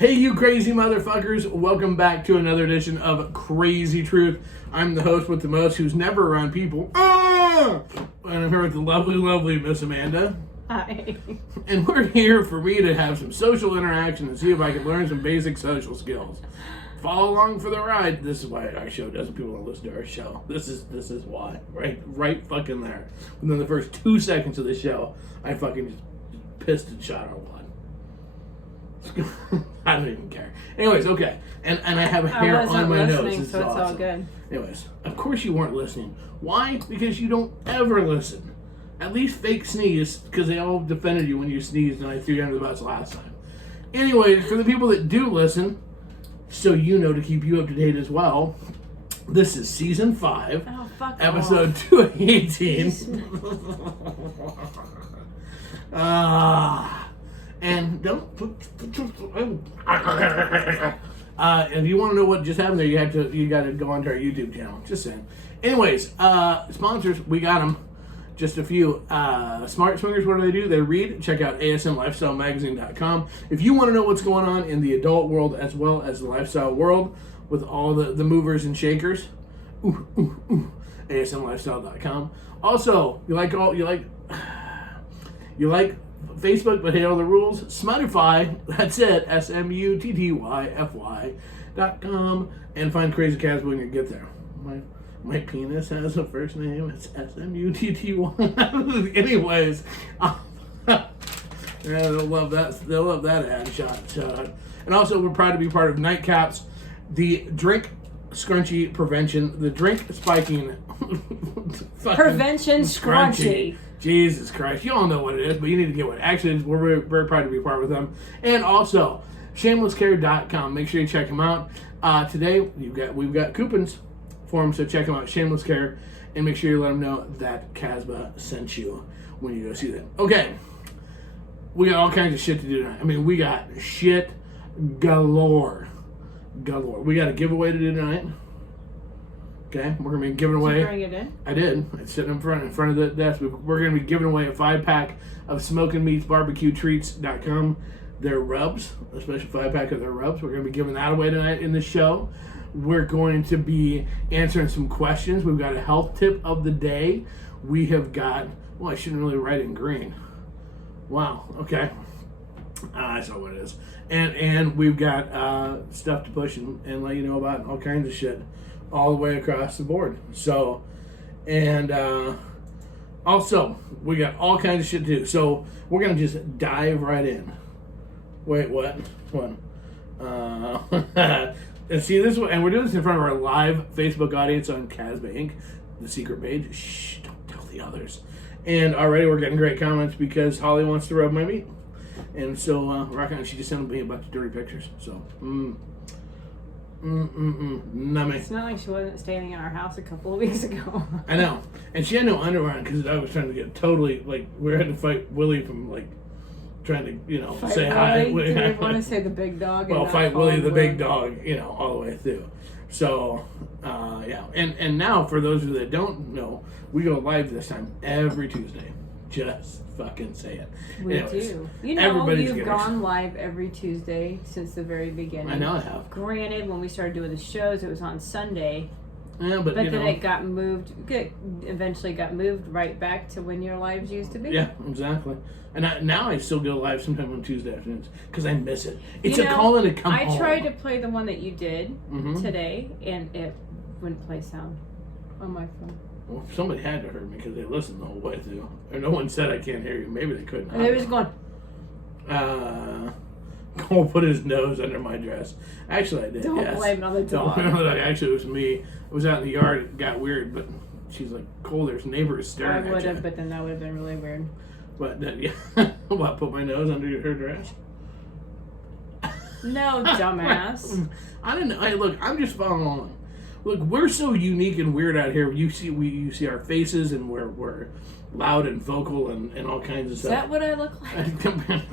Hey, you crazy motherfuckers. Welcome back to another edition of Krazy Truth. I'm the host with the most, who's never around people. And I'm here with the lovely, lovely Miss Amanda. Hi. And we're here for me to have some social interaction and see if I can learn some basic social skills. Follow along for the ride. This is why our show doesn't. People don't listen to our show. This is why. Right fucking there. Within the first 2 seconds of the show, I fucking just pissed and shot our blood. I don't even care. Anyways, okay. And I have hair on my nose. This is so it's awesome. all good. Anyways, of course you weren't listening. Why? Because you don't ever listen. At least fake sneeze, because they all defended you when you sneezed and I threw you under the bus last time. Anyways, for the people that do listen, so you know to keep you up to date as well, this is season 5, episode 218. And don't. If you want to know what just happened there, you got to go onto our YouTube channel. Just saying. Anyways, sponsors, we got them. Just a few. Smart Swingers, what do? They read. Check out asmlifestylemagazine.com. If you want to know what's going on in the adult world as well as the lifestyle world with all the movers and shakers, asmlifestyle.com. Also, you like Facebook, but hate all the rules? Smuttify, that's it, SMUTTYFY.com, and find Krazy Truth when you get there. My penis has a first name, it's SMUTTY. Anyways, yeah, they'll love that ad shot. And also, we're proud to be part of Nightcaps, the drink scrunchie prevention, the drink spiking prevention scrunchie. Jesus Christ, you all know what it is, but you need to get one. Actually, we're very, very proud to be part with them. And also, shamelesscare.com. Make sure you check them out. Today, we've got coupons for them, so check them out, Shameless Care, and make sure you let them know that Casbah sent you when you go see them. Okay, we got all kinds of shit to do tonight. I mean, we got shit galore. We got a giveaway to do tonight. Okay, we're going to be giving away... Did you bring it in? I did. It's sitting in front of the desk. We're going to be giving away a 5-pack of Smokin' Meats Barbecue Treats.com. Their rubs, a special 5-pack of their rubs. We're going to be giving that away tonight in the show. We're going to be answering some questions. We've got a health tip of the day. We have got... Well, I shouldn't really write in green. Wow, okay. I saw what it is. And we've got stuff to push and let you know about, all kinds of shit. All the way across the board. So, and also, we got all kinds of shit to do. So, we're going to just dive right in. Wait, what? What? And see this one, and we're doing this in front of our live Facebook audience on Casbah Inc., the secret page. Shh, don't tell the others. And already we're getting great comments because Holly wants to rub my meat. And so, she just sent me a bunch of dirty pictures. So, Nummy. It's not like she wasn't standing in our house a couple of weeks ago. I know. And she had no underwear on because I was trying to get totally, we had to fight Willie from, trying to, Fight say Willie? hi. Do we want to say the big dog? Well, fight Willie the big dog, all the way through. So, yeah. And now, for those of you that don't know, we go live this time every Tuesday. Just fucking say it. We Anyways, do. You've gone live every Tuesday since the very beginning. I know I have. Granted, when we started doing the shows, it was on Sunday. Yeah, but then it got moved. Eventually got moved right back to when your lives used to be. Yeah, exactly. And now I still go live sometime on Tuesday afternoons because I miss it. It's a calling to come home. I tried to play the one that you did today, and it wouldn't play sound on my phone. Well, somebody had to hear me because they listened the whole way through. Or no one said I can't hear you. Maybe they couldn't. And they was going. Cole put his nose under my dress. Actually, I did. Don't blame it on the dog. Actually, it was me. I was out in the yard. It got weird, but she's like, Cole, there's neighbors staring at you. I would have, but then that would have been really weird. But yeah, what? Put my nose under her dress? No, dumbass. I don't know. Hey, look, I'm just following along. Look, we're so unique and weird out here. You see our faces, and we're loud and vocal and all kinds of stuff. Is that what I look like?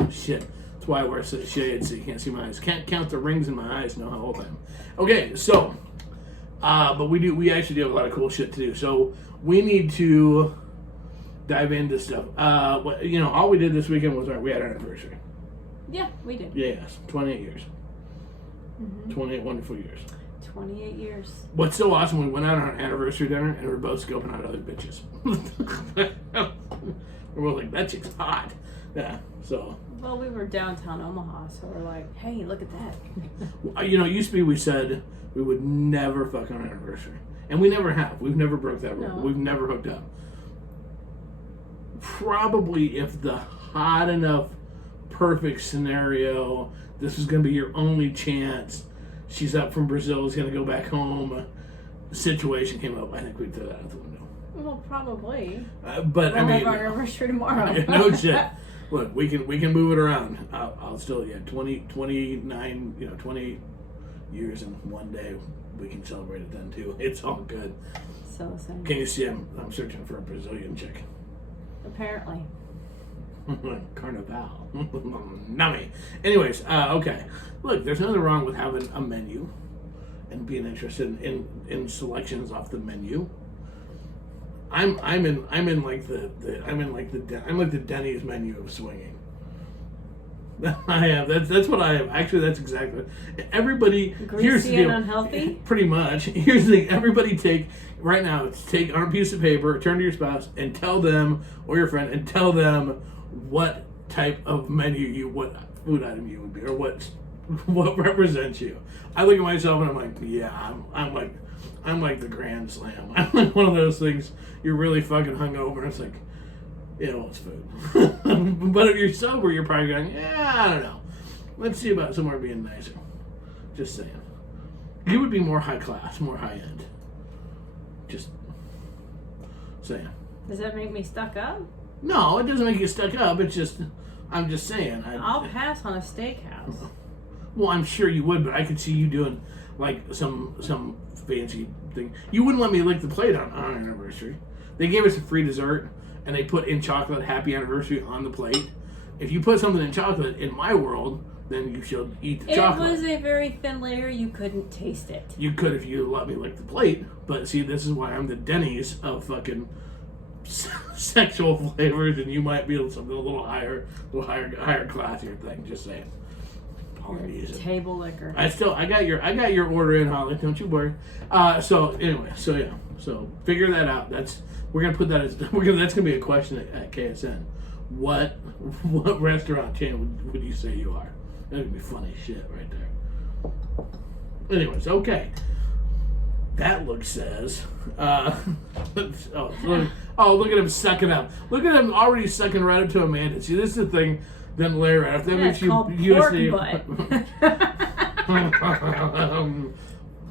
Shit. That's why I wear shades so you can't see my eyes. Can't count the rings in my eyes. Know how old I am. Okay, so, but we actually do have a lot of cool shit to do. So we need to dive into stuff. What, all we did this weekend was we had our anniversary. Yeah, we did. Yes, 28 years. 28 wonderful years. 28 years. What's so awesome, we went out on our anniversary dinner and we were both scoping out other bitches. We're both like, that chick's hot. Yeah, so. Well, we were downtown Omaha, so we're like, hey, look at that. You know, it used to be we said we would never fuck on our anniversary. And we never have. We've never broke that rule. No. We've never hooked up. Probably if the hot enough, perfect scenario, this is going to be your only chance, she's up from Brazil, is going to go back home, situation came up, I think we'd throw that out the window. Well, probably. But we'll I mean, have our anniversary tomorrow. No shit. Look, we can move it around. I'll still 29, 20 years and one day we can celebrate it then too. It's all good. So the same. Can you see I'm searching for a Brazilian chick? Apparently. Carnival. Nummy. Anyways, okay. Look, there's nothing wrong with having a menu and being interested in selections off the menu. I'm like the Denny's menu of swinging. I am. That's what I am. Actually, that's exactly. Everybody. Greasy Here's the deal. and unhealthy. Pretty much. Here's the thing. Everybody take on a piece of paper, turn to your spouse, and tell them, or your friend, and tell them what type of menu what food item you would be, or what represents you. I look at myself and I'm like, yeah, I'm like the Grand Slam. I'm like one of those things. You're really fucking hungover, and it's like, yeah, well, it's food. But if you're sober, you're probably going, yeah, I don't know. Let's see about somewhere being nicer. Just saying. You would be more high class, more high end. Just saying. Does that make me stuck up? No, it doesn't make you stuck up. It's just, I'm just saying. I'll pass on a steakhouse. Well, I'm sure you would, but I could see you doing like some fancy thing. You wouldn't let me lick the plate on our anniversary. They gave us a free dessert, and they put in chocolate "Happy Anniversary" on the plate. If you put something in chocolate, in my world, then you should eat the chocolate. It was a very thin layer. You couldn't taste it. You could if you let me lick the plate, but see, this is why I'm the Denny's of fucking sexual flavors, and you might be something a little higher classier thing. Just saying. Table liquor. I got your order in, Holly. Don't you worry. So anyway, so figure that out. We're gonna put that that's gonna be a question at KSN. What restaurant chain would you say you are? That would be funny shit right there. Anyways, okay. That look says. Look at him sucking up. Look at him already sucking right up to Amanda. See, this is the thing. Then layer out. If that makes you called USD.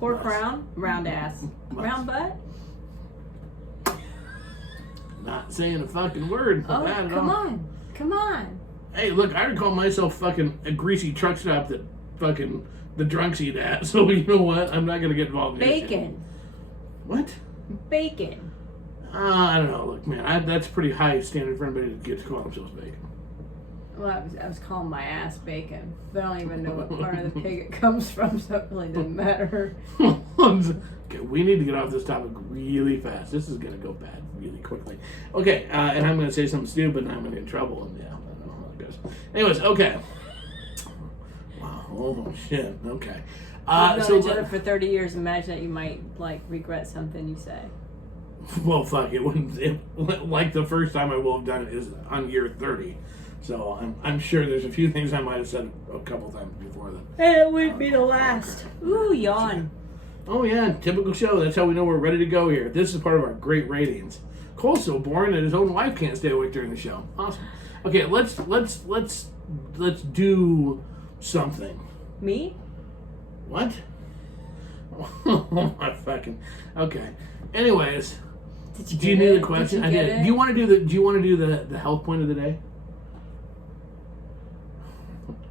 Pork round ass, round butt. Not saying a fucking word. Oh, that come all. come on. Hey, look, I would call myself fucking a greasy truck stop that fucking the drunks eat at. So you know what? I'm not gonna get involved in Bacon. What? Bacon. I don't know. Look, man, that's pretty high standard for anybody to get to call themselves bacon. Well, I was calling my ass bacon, but I don't even know what part of the pig it comes from, so it really doesn't matter. Okay, we need to get off this topic really fast. This is gonna go bad really quickly. Okay, and I'm gonna say something stupid, and I'm gonna get in trouble. And yeah, I don't know how that goes. Anyways, okay. Wow. Oh shit. Okay. We've known each other for 30 years. Imagine that you might regret something you say. Well, fuck it. Like the first time I will have done it is on year 30. So I'm sure there's a few things I might have said a couple times before that. Hey, it wouldn't be the last. Ooh, yawn. Oh yeah, typical show. That's how we know we're ready to go here. This is part of our great ratings. Cole's so boring that his own wife can't stay awake during the show. Awesome. Okay, let's do something. Me? What? Oh my fucking. Okay. Anyways, do you need a question? I did. Do you want to do the health point of the day?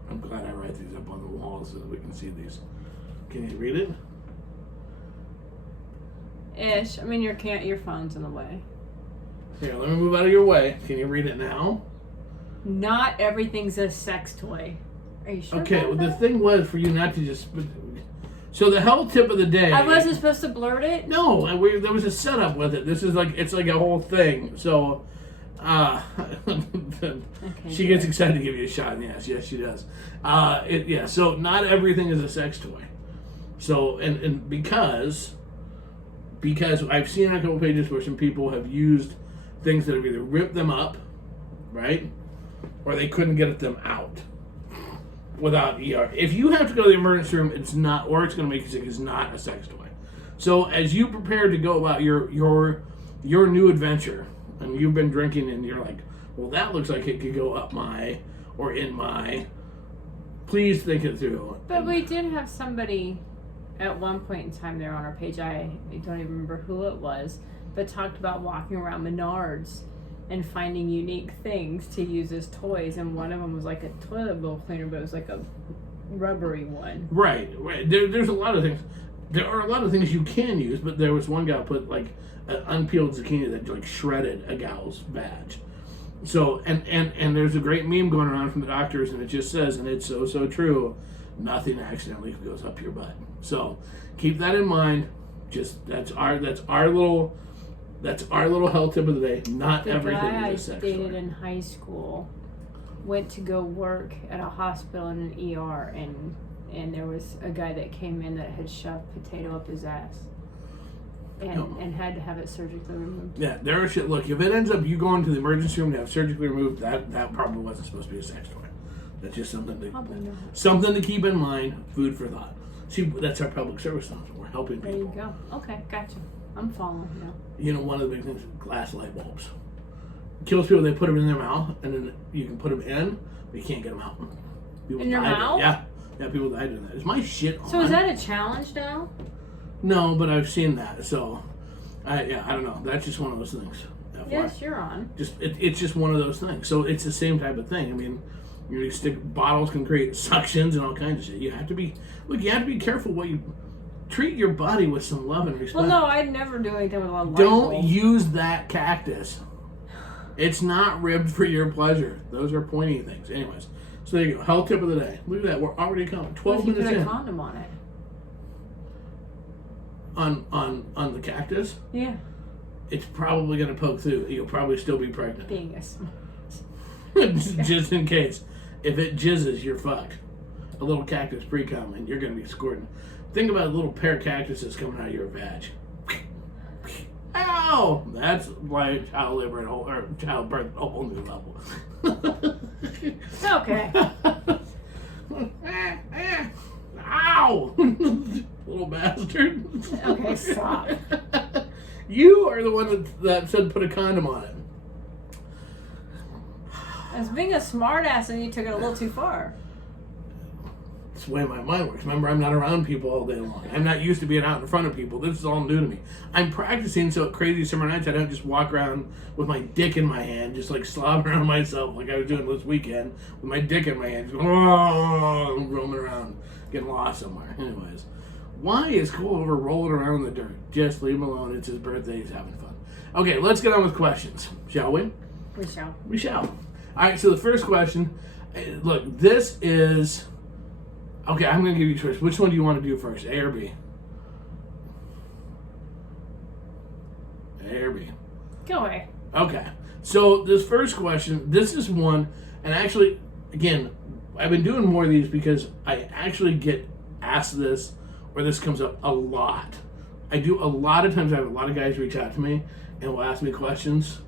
I'm glad I write these up on the wall so that we can see these. Can you read it? Ish. I mean, your phone's in the way. Here, let me move out of your way. Can you read it now? Not everything's a sex toy. Are you sure? Okay. Well, the thing was for you not to just. So the health tip of the day. I wasn't supposed to blurt it. No, there was a setup with it. This is it's like a whole thing. So, She gets excited to give you a shot in the ass. Yes, she does. So not everything is a sex toy. So, and because I've seen on a couple pages where some people have used things that have either ripped them up, right, or they couldn't get them out without ER. If you have to go to the emergency room, it's not, or it's going to make you sick, it's not a sex toy. So as you prepare to go about your new adventure, and you've been drinking and you're like, well, that looks like it could go up my, or in my, please think it through. But we did have somebody at one point in time there on our page, I don't even remember who it was, but talked about walking around Menards and finding unique things to use as toys, and one of them was like a toilet bowl cleaner, but it was like a rubbery one. Right. There's a lot of things. There are a lot of things you can use, but there was one guy who put like an unpeeled zucchini that like shredded a gal's badge. So, and there's a great meme going around from the doctors, and it just says, and it's so true, nothing accidentally goes up your butt. So keep that in mind. Just that's our little health tip of the day. Not everything is a sex toy. The guy I dated in high school went to go work at a hospital in an ER, and there was a guy that came in that had shoved potato up his ass. And had to have it surgically removed. Yeah, there are shit. Look, if it ends up you going to the emergency room to have surgically removed, that probably wasn't supposed to be a sex toy. That's just something to keep in mind. Food for thought. See, that's our public service announcement. We're helping people. There you go. Okay, gotcha. I'm following now. You know, one of the big things is glass light bulbs. Kills people. They put them in their mouth, and then you can put them in, but you can't get them out. People in your mouth? Yeah, people died in that. Is my shit on? So is that a challenge now? No, but I've seen that. So, I don't know. That's just one of those things. Yes, you're on. It's just one of those things. So it's the same type of thing. I mean, you stick bottles can create suctions and all kinds of shit. You have to be careful what you treat your body with some love and respect. Well, no, I'd never do anything with a lot of Don't use that cactus. It's not ribbed for your pleasure. Those are pointy things. Anyways, so there you go. Health tip of the day. Look at that. We're already coming. 12 minutes in. If you put a condom on it. On the cactus? Yeah. It's probably going to poke through. You'll probably still be pregnant. Dingus. Just in case. If it jizzes, you're fucked. A little cactus pre-cum, and you're going to be squirting. Think about a little pair of cactuses coming out of your vag. Ow! That's like childbirth at a whole new level. Okay. Ow! Little bastard. Okay, stop. You are the one that said put a condom on it. As being a smartass, and you took it a little too far. That's the way my mind works. Remember, I'm not around people all day long. I'm not used to being out in front of people. This is all new to me. I'm practicing so at Crazy Summer Nights I don't just walk around with my dick in my hand, just like slobbering around myself like I was doing this weekend with my dick in my hand, just roaming around, getting lost somewhere. Anyways, why is Cole over rolling around in the dirt? Just leave him alone. It's his birthday. He's having fun. Okay, let's get on with questions, shall we? We shall. We shall. All right, so the first question, look, this is... Okay, I'm going to give you a choice. Which one do you want to do first, A or B? A or B? Go away. Okay, so this first question, this is one, and actually, again, I've been doing more of these because I actually get asked this, or this comes up a lot. I do a lot of times, I have a lot of guys reach out to me and will ask me questions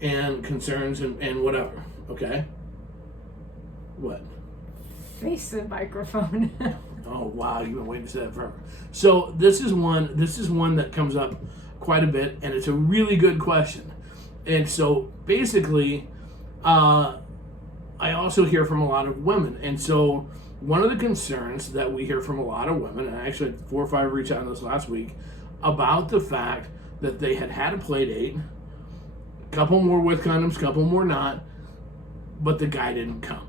and concerns and whatever, okay? What? Face the microphone. Oh wow, you've been waiting to say that forever. So this is one that comes up quite a bit, and it's a really good question. And so basically, I also hear from a lot of women, and so one of the concerns that we hear from a lot of women, and I actually had 4 or 5 reach out on this last week, about the fact that they had a play date, a couple more with condoms, a couple more not, but the guy didn't come.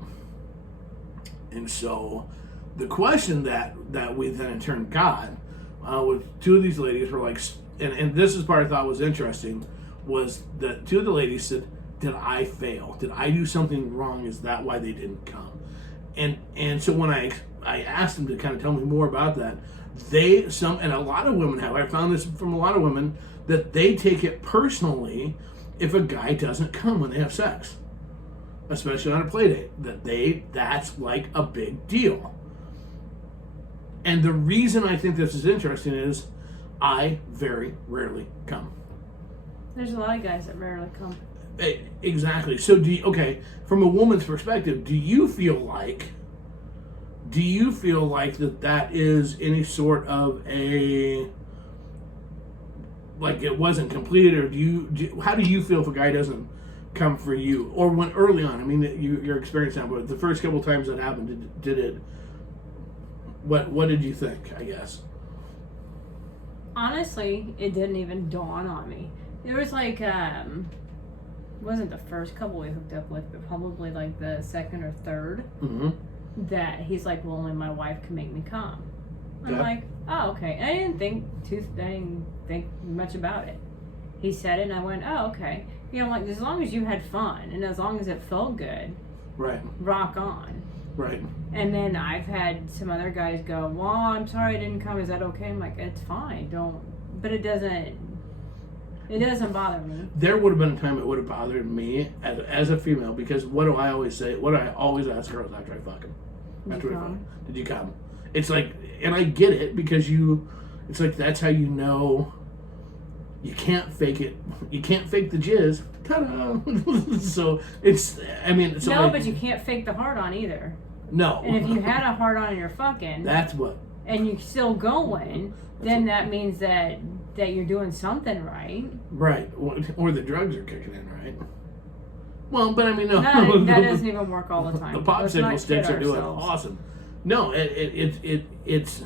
And so the question that we then in turn got with 2 of these ladies were like, and this is part I thought was interesting, was that 2 of the ladies said, did I fail? Did I do something wrong? Is that why they didn't come? And so when I asked them to kind of tell me more about that, and a lot of women have, I found this from a lot of women, that they take it personally if a guy doesn't come when they have sex, especially on a play date, that's like a big deal. And the reason I think this is interesting is I very rarely come. There's a lot of guys that rarely come. Exactly. So from a woman's perspective, do you feel like that is any sort of a, like, it wasn't completed, or how do you feel if a guy doesn't come for you, or when early on? I mean, your experience now, but the first couple of times that happened, did it? What did you think? I guess. Honestly, it didn't even dawn on me. There was like wasn't the first couple we hooked up with, but probably like the second or third. Mm-hmm. That he's like, well, only my wife can make me come. I'm Okay. like, oh, okay. And I didn't think much about it. He said it, and I went, oh, okay. You know, like, as long as you had fun and as long as it felt good, Right. rock on. Right. And then I've had some other guys go, well, I'm sorry I didn't come. Is that okay? I'm like, it's fine. But it doesn't bother me. There would have been a time it would have bothered me as a female, because what do I always say? What do I always ask girls after I fuck them? Did you come? It's like, and I get it, because it's like, that's how you know you can't fake it. You can't fake the jizz. Ta-da! So it's, I mean, so no, but you can't fake the hard on either. No. And if you had a hard on and you're fucking, that's what. And you're still going, then that means that you're doing something right. Right. Or the drugs are kicking in, right? Well, but I mean, no. That doesn't even work all the time. The popsicle sticks are doing awesome. No, it's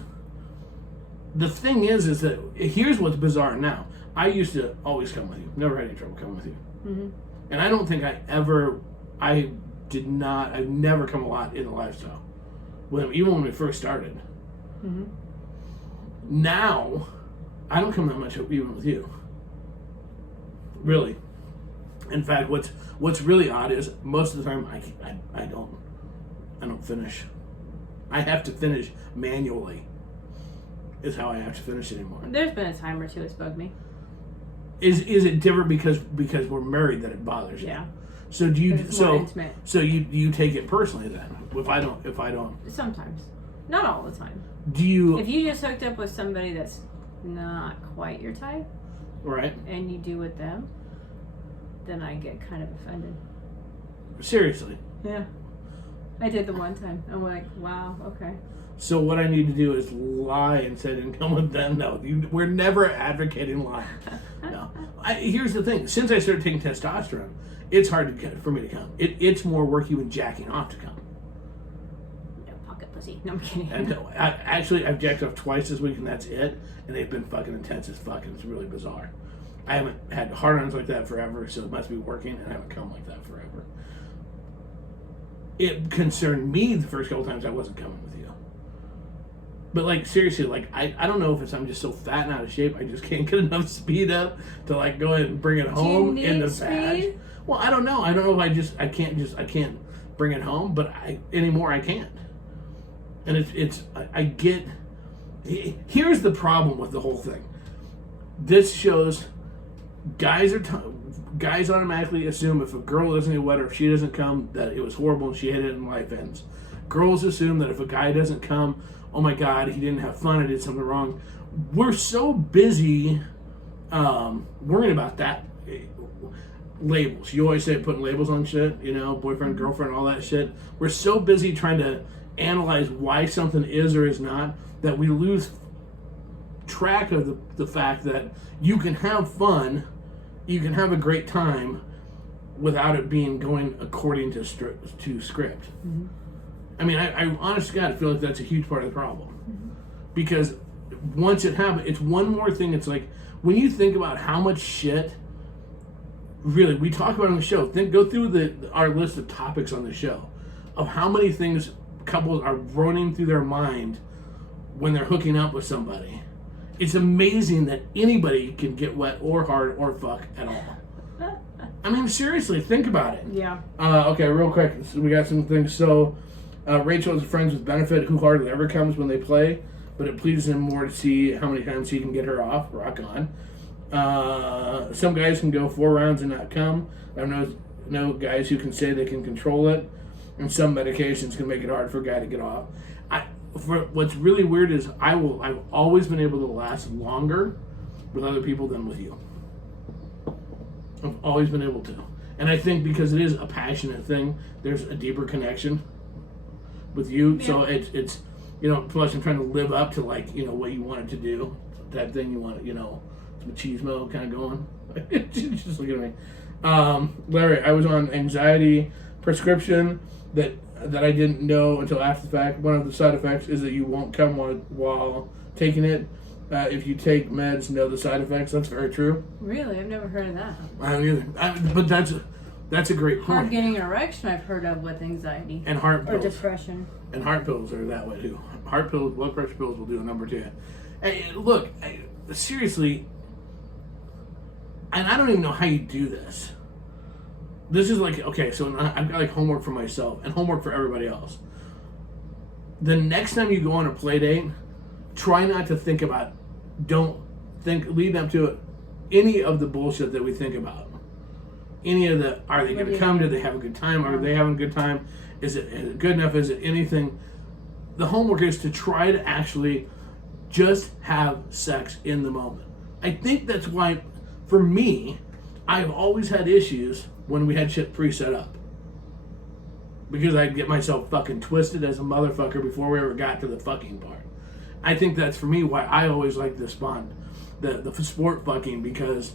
the thing is that here's what's bizarre now. I used to always come with you. Never had any trouble coming with you. Mm-hmm. And I don't think I've never come a lot in the lifestyle. Even when we first started. Mm-hmm. Now, I don't come that much even with you. Really. In fact, what's really odd is most of the time I don't finish. I have to finish manually. Is how I have to finish anymore. There's been a time or two it's bugged me. Is it different because we're married that it bothers you? Yeah. So do you intimate. So you take it personally then? If I don't. Sometimes, not all the time. Do you? If you just hooked up with somebody that's not quite your type, right? And you do with them, then I get kind of offended. Seriously. Yeah. I did the one time. I'm like, wow, okay. So what I need to do is lie and say I didn't come with them. No, we're never advocating lying. No. Here's the thing. Since I started taking testosterone, it's hard for me to come. It's more work even jacking off to come. Yeah, pocket pussy. No, I'm kidding. And I've jacked off twice this week, and that's it. And they've been fucking intense as fuck, and it's really bizarre. I haven't had hard-ons like that forever, so it must be working, and I haven't come like that forever. It concerned me the first couple times I wasn't coming with you. But, like, seriously, like, I don't know if I'm just so fat and out of shape, I just can't get enough speed up to, like, go ahead and bring it home in the badge. Well, I don't know. I don't know if I can't bring it home, but anymore I can't. And here's the problem with the whole thing. This shows guys automatically assume if a girl doesn't get wet or if she doesn't come, that it was horrible and she hit it and life ends. Girls assume that if a guy doesn't come, oh my God, he didn't have fun, I did something wrong. We're so busy worrying about that. Labels. You always say putting labels on shit, boyfriend, girlfriend, all that shit. We're so busy trying to analyze why something is or is not that we lose track of the fact that you can have fun, you can have a great time without it being going according to script. Mm-hmm. I mean, I honest to God feel like that's a huge part of the problem. Mm-hmm. Because once it happens, it's one more thing. It's like, when you think about how much shit, really, we talk about on the show, go through our list of topics on the show, of how many things couples are running through their mind when they're hooking up with somebody. It's amazing that anybody can get wet or hard or fuck at all. I mean, seriously, think about it. Yeah. Okay, real quick, so we got some things. So, Rachel is friends with Benefit, who hardly ever comes when they play, but it pleases him more to see how many times he can get her off. Rock on. Some guys can go 4 rounds and not come. I know guys who can say they can control it, and some medications can make it hard for a guy to get off. What's really weird is I've always been able to last longer with other people than with you. I've always been able to. And I think because it is a passionate thing, there's a deeper connection with you. Yeah. So it's plus I'm trying to live up to what you wanted to do, type thing. You want some machismo kind of going. Just look at me. Larry, I was on anxiety prescription that I didn't know until after the fact. One of the side effects is that you won't come while taking it. If you take meds, know the side effects. That's very true. Really? I've never heard of that. I don't either. But that's a great point. Hard getting an erection I've heard of with anxiety. And heart pills. Or depression. And heart pills are that way too. Heart pills, blood pressure pills will do a number to you. Hey, look, seriously, and I don't even know how you do this. This is okay, so I've got homework for myself and homework for everybody else. The next time you go on a play date, try not to think about, lead up to it, any of the bullshit that we think about. Any of the, are they going to come? Do they have a good time? Are they having a good time? Is it good enough? Is it anything? The homework is to try to actually just have sex in the moment. I think that's why, for me, I've always had issues when we had shit pre-set up. Because I'd get myself fucking twisted as a motherfucker before we ever got to the fucking part. I think that's for me why I always like this bond, the sport fucking, because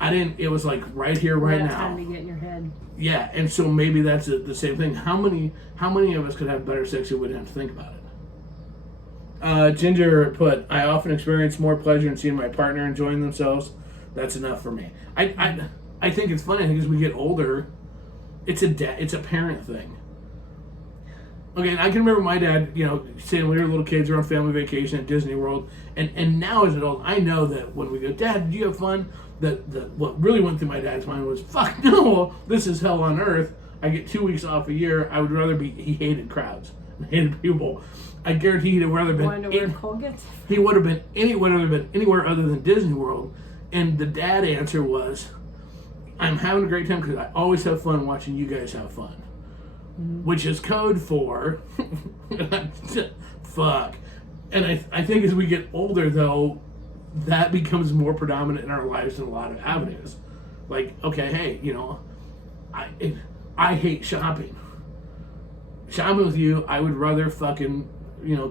it was right here, right now. Time to get in your head. Yeah, and so maybe that's the same thing. How many of us could have better sex if we didn't have to think about it? Ginger put, I often experience more pleasure in seeing my partner enjoying themselves. That's enough for me. I think it's funny. I think as we get older, it's a parent thing. Okay, I can remember my dad, saying when we were little kids, we were on family vacation at Disney World, and now as an adult, I know that when we go, Dad, did you have fun? That what really went through my dad's mind was, fuck no, this is hell on earth. I get 2 weeks off a year. I would rather be. He hated crowds, hated people. I guarantee he'd have rather been. He would have been anywhere other than Disney World, and the dad answer was, I'm having a great time because I always have fun watching you guys have fun. Which is code for fuck. And I think as we get older, though, that becomes more predominant in our lives in a lot of avenues. Okay, hey, I hate shopping. Shopping with you, I would rather fucking,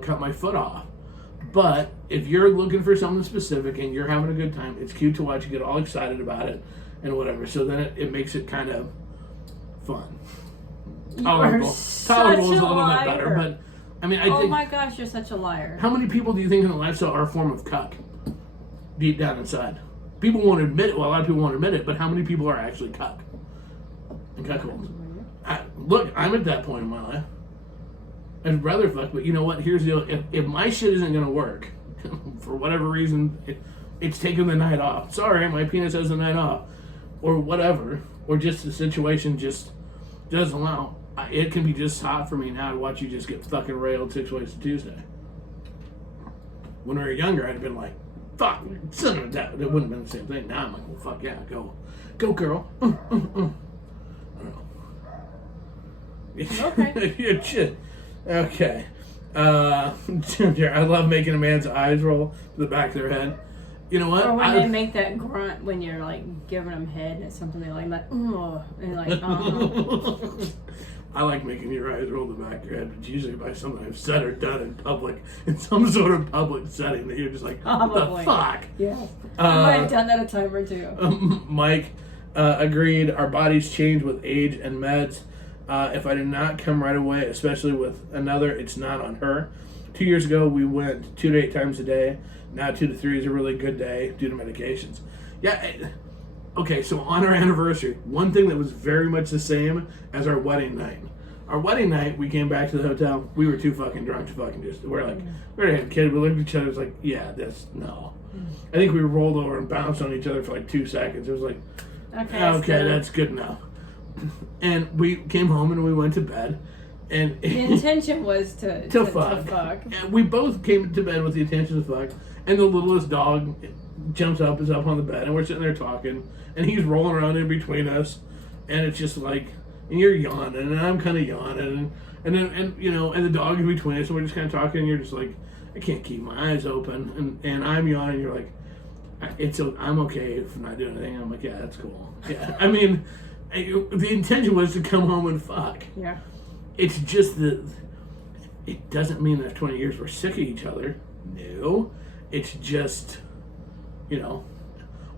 cut my foot off. But if you're looking for something specific and you're having a good time, it's cute to watch you get all excited about it and whatever. So then it makes it kind of fun. Tolerable is a little bit better, but I mean, I think. Oh my gosh, you're such a liar. How many people do you think in the lifestyle are a form of cuck deep down inside? People won't admit it. Well, a lot of people won't admit it, but how many people are actually cuck and cuckolds? Look, I'm at that point in my life. I'd rather fuck, but you know what? Here's the deal: if my shit isn't gonna work for whatever reason, it's taking the night off. Sorry, my penis has the night off, or whatever, or just the situation just doesn't allow. It can be just hot for me now to watch you just get fucking railed 6 ways to Tuesday. When we were younger, I'd have been like, fuck, son of a doubt. It wouldn't have been the same thing. Now I'm like, well, fuck yeah, go girl. I don't know. Okay. Yeah, shit. Okay. Ginger, I love making a man's eyes roll to the back of their head. You know what? Or when they make that grunt when you're giving them head and it's something they like, oh, and I like making your eyes roll to the back of your head, but usually by something I've said or done in public, in some sort of public setting that you're just like, what the fuck? Yeah. I might have done that a time or two. Mike agreed, our bodies change with age and meds. If I do not come right away, especially with another, it's not on her. 2 years ago, we went 2 to 8 times a day. Now 2 to 3 is a really good day due to medications. Yeah. Okay, so on our anniversary, one thing that was very much the same as our wedding night. Our wedding night, we came back to the hotel. We were too fucking drunk to fucking just. We're like, we already had a kid. We looked at each other. It was like, yeah, no. I think we rolled over and bounced on each other for 2 seconds. It was like, okay, that's good enough. And we came home and we went to bed. And the intention was to fuck. And we both came to bed with the intention to fuck. And the littlest dog jumps up, is up on the bed, and we're sitting there talking, and he's rolling around in between us, and it's just like, and you're yawning, and I'm kind of yawning, and the dog is between us, and we're just kind of talking, and you're just like, I can't keep my eyes open, and I'm yawning, and you're like, I'm okay if I'm not doing anything. I'm like, yeah, that's cool. Yeah, I mean, the intention was to come home and fuck. Yeah. It's just that it doesn't mean that 20 years we're sick of each other. No. It's just,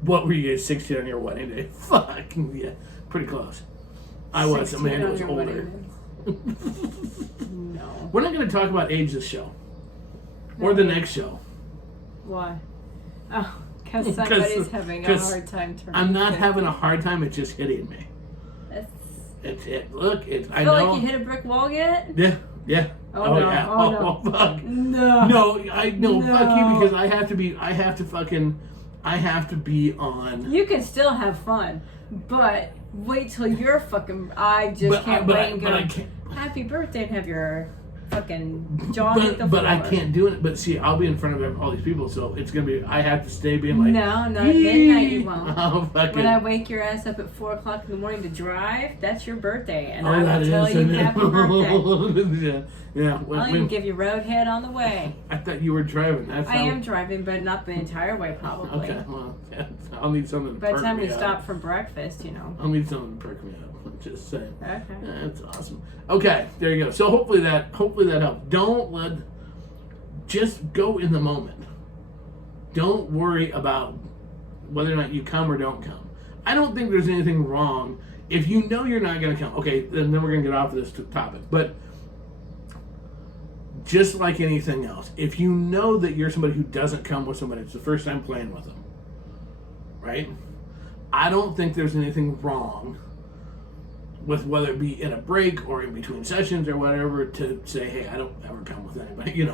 what were you guys, 16 on your wedding day? Fuck. Yeah, pretty close. I was. Amanda was older. No. We're not going to talk about age this show. Or the next show. Why? Oh. Because somebody's having a hard time turning. I'm not having a hard time. It's just hitting me. Look, I know. Feel like you hit a brick wall yet? Yeah. Oh, no. Yeah. Oh, no. Fuck. No. No. Fuck you, because I have to be on. You can still have fun, but wait till you're fucking. I just can't wait and go. Happy birthday and have your fucking jaw hit the floor. But I can't do it. But see, I'll be in front of all these people, so it's gonna be. I have to stay being like. No, not at midnight you won't. Oh, when I wake your ass up at 4:00 in the morning to drive, that's your birthday, and I will tell you happy birthday. Yeah. I'll even give you roadhead on the way. I thought you were driving. I am driving, but not the entire way, probably. Okay. Well, yeah, I'll need something to perk me up. By the time we stop for breakfast, I'll need something to perk me up. Just saying. Okay. That's awesome. Okay, there you go. So hopefully that helps. Just go in the moment. Don't worry about whether or not you come or don't come. I don't think there's anything wrong if you know you're not going to come. Okay, then we're going to get off of this topic. But just like anything else, if you know that you're somebody who doesn't come with somebody, it's the first time playing with them, right? I don't think there's anything wrong with whether it be in a break or in between sessions or whatever to say, hey, I don't ever come with anybody,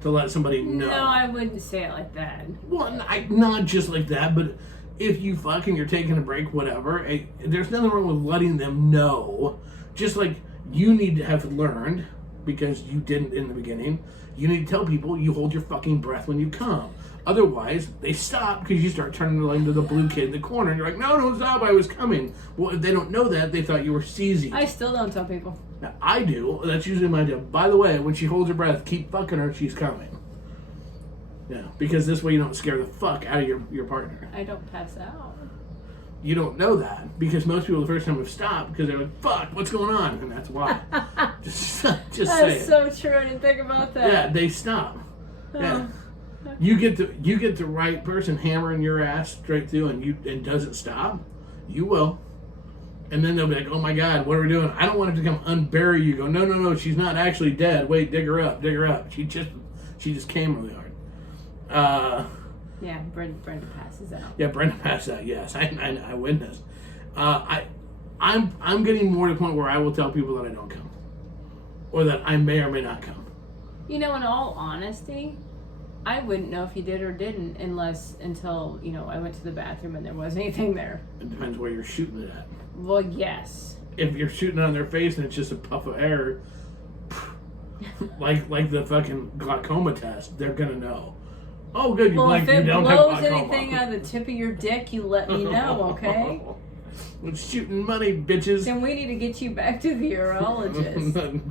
to let somebody know. No, I wouldn't say it like that. Well, not just like that, but if you fucking you're taking a break, whatever, there's nothing wrong with letting them know. Just like you need to have learned, because you didn't in the beginning, you need to tell people you hold your fucking breath when you come. Otherwise, they stop because you start turning into the blue kid in the corner, and you're like, no, don't stop, I was coming. Well, if they don't know that, they thought you were seizing. I still don't tell people. Now, I do. That's usually my deal. By the way, when she holds her breath, keep fucking her, she's coming. Yeah, because this way you don't scare the fuck out of your partner. I don't pass out. You don't know that, because most people the first time have stopped because they're like, fuck, what's going on? And that's why. just say it. That's so true. I didn't think about that. Yeah, they stop. Yeah. You get the right person hammering your ass straight through, and doesn't stop. You will, and then they'll be like, "Oh my God, what are we doing? I don't want it to come unbury you." Go, no, she's not actually dead. Wait, dig her up. She just came really hard. Yeah, Brenda passes out. Yeah, Brenda passed out. Yes, I witnessed. I'm getting more to the point where I will tell people that I don't come, or that I may or may not come. In all honesty, I wouldn't know if you did or didn't until I went to the bathroom and there wasn't anything there. It depends where you're shooting it at. Well, yes. If you're shooting it on their face and it's just a puff of air, like the fucking glaucoma test, they're gonna know. Oh, good, you if it don't have blows glaucoma. anything out of the tip of your dick, you let me know, okay? It's shooting money, bitches. Then we need to get you back to the urologist.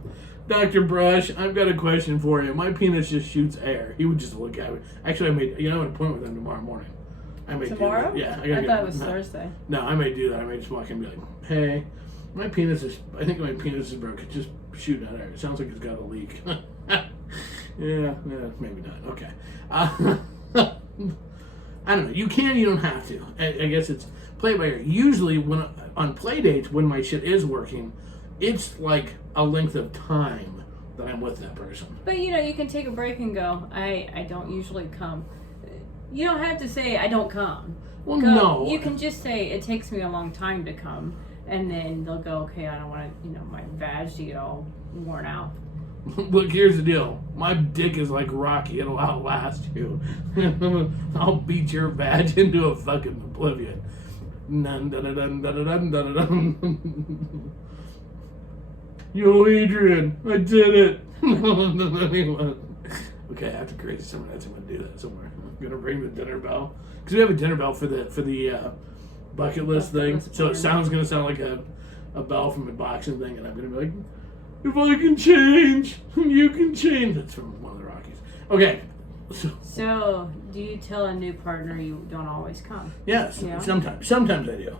Dr. Brush, I've got a question for you. My penis just shoots air. He would just look at me. Actually, I have an appointment with him tomorrow morning. Tomorrow? Do that. Yeah. I thought it was Thursday. No, I may do that. I may just walk in and be like, hey, I think my penis is broken. It's just shooting out air. It sounds like it's got a leak. yeah, maybe not. Okay. I don't know. You can, you don't have to. I guess it's play by ear. Usually, on play dates, when my shit is working, it's like a length of time that I'm with that person. But you can take a break and go, I don't usually come. You don't have to say I don't come. Well, no. You can just say it takes me a long time to come, and then they'll go, okay, I don't want to, my vag to get all worn out. Look, here's the deal. My dick is like Rocky. It'll outlast you. I'll beat your vag into a fucking oblivion. Yo, Adrian, I did it. Okay, I have to create somewhere. I'm going to do that somewhere. gonna bring the dinner bell because we have a dinner bell for the bucket list thing. So it gonna sound like a bell from a boxing thing, and I'm gonna be like, if I can change, you can change. That's from one of the Rockies. Okay. So, do you tell a new partner you don't always come? Yes, Yeah. sometimes I do.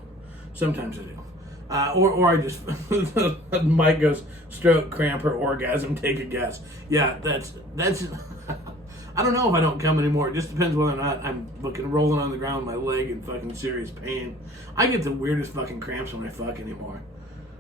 Or I just Mike goes stroke, cramp, or orgasm. Take a guess. Yeah, that's. I don't know if I don't come anymore. It just depends whether or not I'm fucking rolling on the ground with my leg in fucking serious pain. I get the weirdest fucking cramps when I fuck anymore.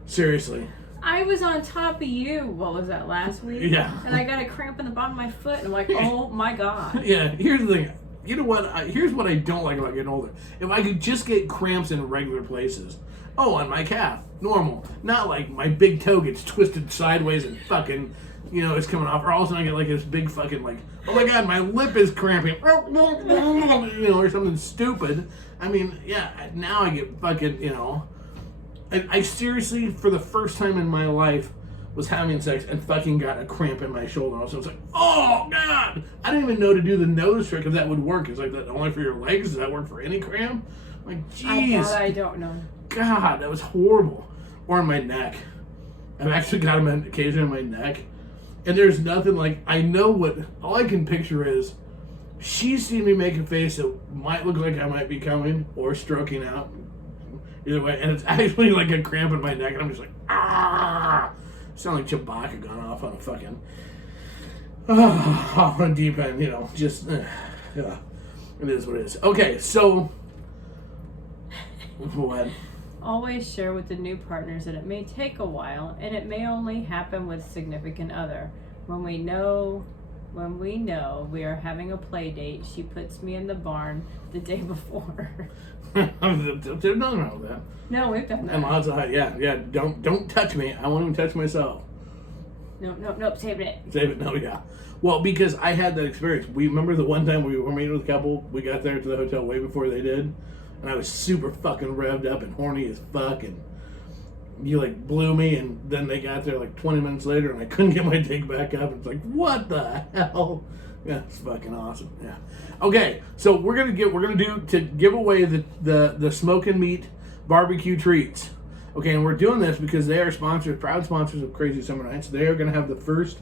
Seriously. I was on top of you. What was that, last week? Yeah. And I got a cramp in the bottom of my foot, and I'm like, oh my god. Yeah. Here's the thing. You know what? Here's what I don't like about getting older. If I could just get cramps in regular places. Oh, on my calf. Normal. Not like my big toe gets twisted sideways and fucking, it's coming off. Or all of a sudden I get like this big fucking like, oh my god, my lip is cramping. Or something stupid. I mean, yeah, now I get fucking, I seriously, for the first time in my life, was having sex and fucking got a cramp in my shoulder. So I was like, oh god! I didn't even know to do the nose trick if that would work. It's like that only for your legs. Does that work for any cramp? I'm like, jeez. I don't know. God, that was horrible. Or in my neck. I've actually got them occasionally in my neck. And there's nothing like, I know what, all I can picture is, she's seen me make a face that might look like I might be coming or stroking out. Either way, and it's actually like a cramp in my neck, and I'm just like, ah! Sound like Chewbacca gone off on a fucking, off on a deep end, just, yeah. It is what it is. Okay, so, what? Always share with the new partners that it may take a while, and it may only happen with significant other. When we know we are having a play date, she puts me in the barn the day before. There's nothing wrong with that. No, we've done that. And lots of yeah. Don't touch me. I won't even touch myself. Nope. Save it. Save it. No, yeah. Well, because I had that experience. We remember the one time we were meeting with a couple. We got there to the hotel way before they did, and I was super fucking revved up and horny as fuck, and you like blew me, and then they got there like 20 minutes later, and I couldn't get my dick back up. It's like, what the hell? Yeah, it's fucking awesome. Yeah. Okay, so we're gonna do to give away the smoke and meat barbecue treats. Okay, and we're doing this because they are proud sponsors of Krazy Summer Nights. They are gonna have the first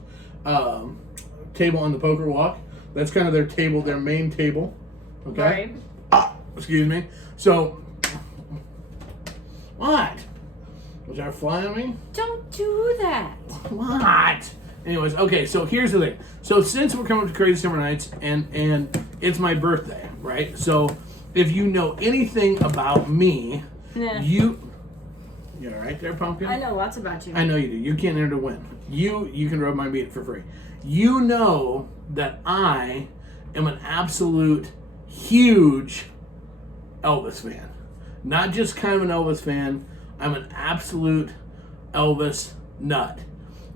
table on the poker walk. That's kind of their table, their main table. Okay. Right. Excuse me. So, what? Was that a fly on me? Don't do that. What? Anyways, okay, so here's the thing. So since we're coming up to Krazy Summer Nights and it's my birthday, right? So if you know anything about me, Nah. you all right there, Pumpkin? I know lots about you. I know you do. You can't enter to win. You can rub my meat for free. You know that I am an absolute huge Elvis fan. Not just kind of an Elvis fan. I'm an absolute Elvis nut.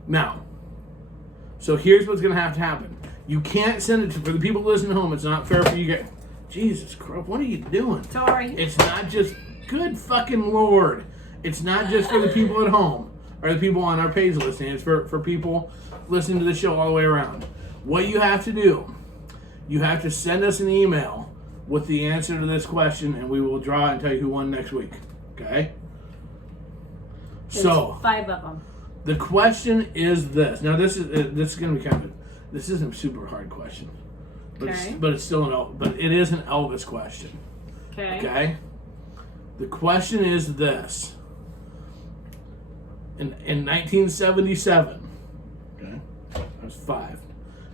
Now, so here's what's going to have to happen. You can't send it for the people listening at home. It's not fair for you guys. Jesus Christ, what are you doing? Sorry. It's not just, good fucking Lord. It's not just for the people at home or the people on our page listening. It's for people listening to the show all the way around. What you have to do, you have to send us an email with the answer to this question, and we will draw and tell you who won next week. Okay? So 5 of them. the question is this. Now this is going to be this isn't a super hard question, but Okay. it's still it is an Elvis question. Okay. Okay. The question is this. In 1977, okay, I was 5.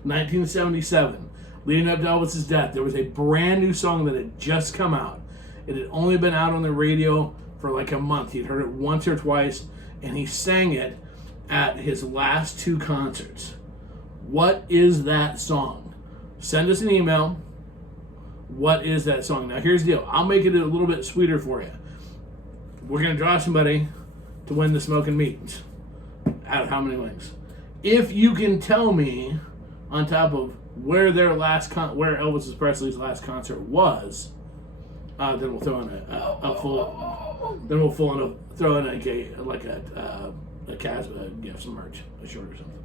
1977, leading up to Elvis's death, there was a brand new song that had just come out. It had only been out on the radio for like a month. He'd heard it once or twice, and he sang it at his last 2 concerts. What is that song? Send us an email. What is that song? Now here's the deal. I'll make it a little bit sweeter for you. We're going to draw somebody to win the smoking meat. Out of how many links? If you can tell me on top of where their where Elvis Presley's last concert was, then we'll throw in a full. Then we'll throw in a gift, some merch, a shirt or something.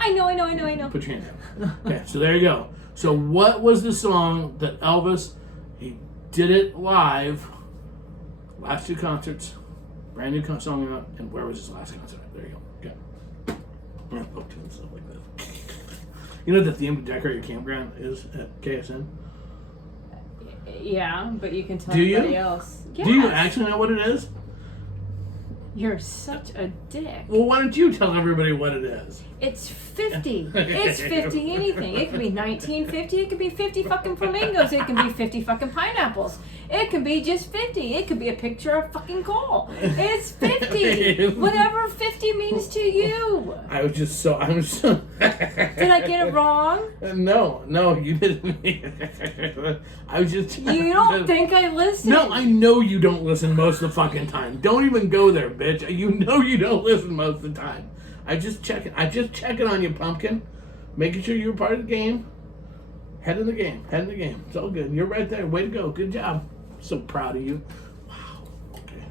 I know. Put your hand down. Okay, so there you go. So what was the song that Elvis, he did it live, last 2 concerts, brand new song out, and where was his last concert? There you go. Okay. Stuff like that. You know what the theme to decorate your campground is at KSN? Yeah, but you can tell Do everybody you? else. Do you actually know what it is? You're such a dick. Well, why don't you tell everybody what it is? It's 50. It's 50 anything. It could be 1950. It could be 50 fucking flamingos. It can be 50 fucking pineapples. It can be just 50. It could be a picture of fucking coal. It's 50. Whatever 50 means to you. I was so. Did I get it wrong? No, you didn't. I was just. You don't think I listen? No, I know you don't listen most of the fucking time. Don't even go there, bitch. You know you don't listen most of the time. I just checking on you, pumpkin. Making sure you're part of the game. Head in the game. It's all good. You're right there. Way to go. Good job. So proud of you. Wow. Okay.